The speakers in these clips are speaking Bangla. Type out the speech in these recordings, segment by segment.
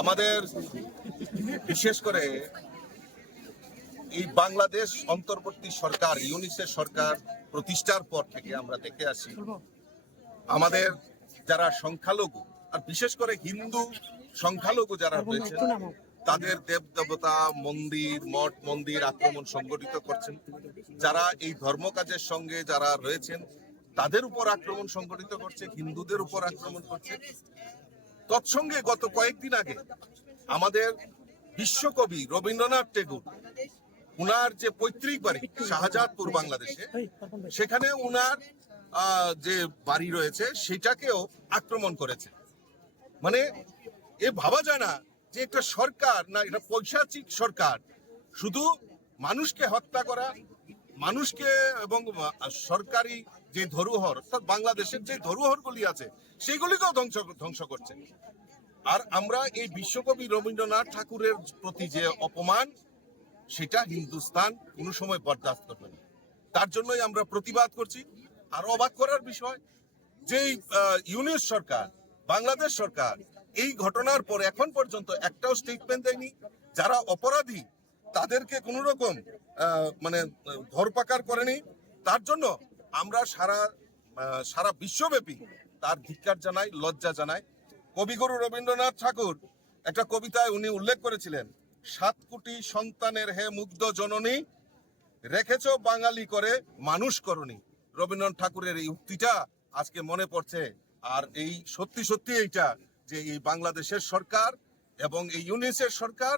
আমাদের বিশেষ করে এই বাংলাদেশ অন্তর্বর্তী সরকার, ইউনিসেফ সরকার প্রতিষ্ঠার পর থেকে আমরা দেখে আসি, আমাদের যারা সংখ্যালঘু আর বিশেষ করে হিন্দু সংখ্যালঘু যারা রয়েছে তাদের দেব দেবতা, মন্দির, মঠ, মন্দির আক্রমণ সংগঠিত করছেন। যারা এই ধর্ম কাজের সঙ্গে যারা রয়েছেন, তাদের উপর আক্রমণ সংগঠিত করছে, হিন্দুদের উপর আক্রমণ করছে। তৎসঙ্গে গত কয়েকদিন আগে আমাদের বিশ্বকবি রবীন্দ্রনাথ টেগুর উনার যে পৈতৃক বাড়ি, শাহজাদপুর বাংলাদেশে, সেখানে উনার যে বাড়ি রয়েছে, সেটাকেও আক্রমণ করেছে। মানে এ ভাবা যায় না যে একটা সরকার না, এটা পৈশাচিক সরকার। শুধু মানুষকে হত্যা করা, মানুষকে এবং সরকারি যে ধরুহর, অর্থাৎ বাংলাদেশের যে ধরুহরগুলি আছে, সেগুলিকেও ধ্বংস ধ্বংস করছে। আর আমরা এই বিশ্বকবি রবীন্দ্রনাথ ঠাকুরের প্রতি যে অপমান, সেটা হিন্দুস্তান কোনো সময় বরদাস্ত করবে না তার জন্যই আমরা প্রতিবাদ করছি। আর অবাক করার বিষয়, যে ইউনিয়ন সরকার, বাংলাদেশ সরকার এই ঘটনার পর এখন পর্যন্ত একটাও স্টেটমেন্ট দেয়নি। যারা অপরাধী, তাদেরকে কোনো রকম মানে ধরপাকার করেনি। তার জন্য আমরা সারা সারা বিশ্বব্যাপী তার ধিক্কার জানাই, লজ্জা জানাই। কবিগুরু রবীন্দ্রনাথ ঠাকুর একটা কবিতায় উনি উল্লেখ করেছিলেন, সাত কোটি সন্তানের হে মুগ্ধ জননী, রেখেছ বাঙালি করে মানুষ করনি রবীন্দ্রনাথ ঠাকুরের এই উক্তিটা আজকে মনে পড়ছে। আর এই সত্যি সত্যি এইটা যে এই বাংলাদেশের সরকার এবং এই ইউনিসের সরকার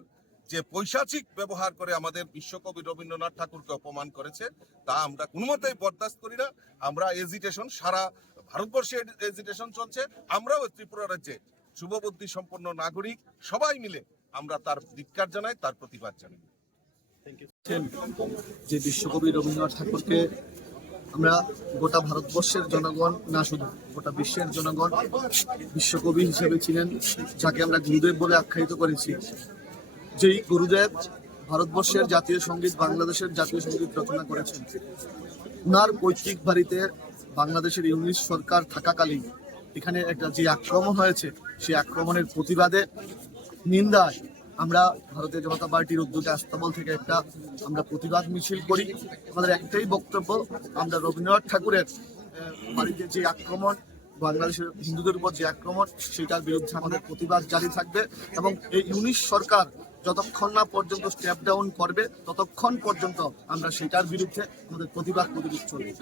যে পৈশাচিক ব্যবহার করে আমাদের বিশ্বকবি রবীন্দ্রনাথ ঠাকুরকে অপমান করেছে, তা আমরা কোনো মতেই বরদাস্ত করি না। আমরা এজিটেশন সারা ভারতবর্ষে এজিটেশন চলছে। আমরাও ত্রিপুরা রাজ্যে শুভবুদ্ধি সম্পন্ন নাগরিক, সবাই মিলে আমরা তার ধিক্কার জানাই, তার প্রতিবাদ জানাই। যে বিশ্বকবি রবীন্দ্রনাথ ঠাকুরকে আমরা গোটা ভারতবর্ষের জনগণ, না শুধু, গোটা বিশ্বের জনগণ, বিশ্বকবি হিসেবে ছিলেন, যাকে আমরা গুরুদেব বলে আখ্যায়িত করেছি। যেই গুরুদেব ভারতবর্ষের জাতীয় সংগীত, বাংলাদেশের জাতীয় সংগীত রচনা করেছেন। উনার পৈতৃক বাড়িতে বাংলাদেশের ইউনিশ সরকার থাকাকালীন এখানে একটা যে আক্রমণ হয়েছে, সেই আক্রমণের প্রতিবাদে নিন্দায় আমরা ভারতীয় জনতা পার্টির উদ্যোগে আস্তাবল থেকে একটা আমরা প্রতিবাদ মিছিল করি। আমাদের একটাই বক্তব্য, আমরা রবীন্দ্রনাথ ঠাকুরের বাড়িতে যে আক্রমণ, বাংলাদেশের হিন্দুদের উপর যে আক্রমণ, সেটার বিরুদ্ধে আমাদের প্রতিবাদ জারি থাকবে এবং এই ইউনিশ সরকার যতক্ষণ না পর্যন্ত স্টেপ ডাউন করবে, ততক্ষণ পর্যন্ত আমরা সেটার বিরুদ্ধে আমাদের প্রতিবাদ প্রতিরোধ চলবে।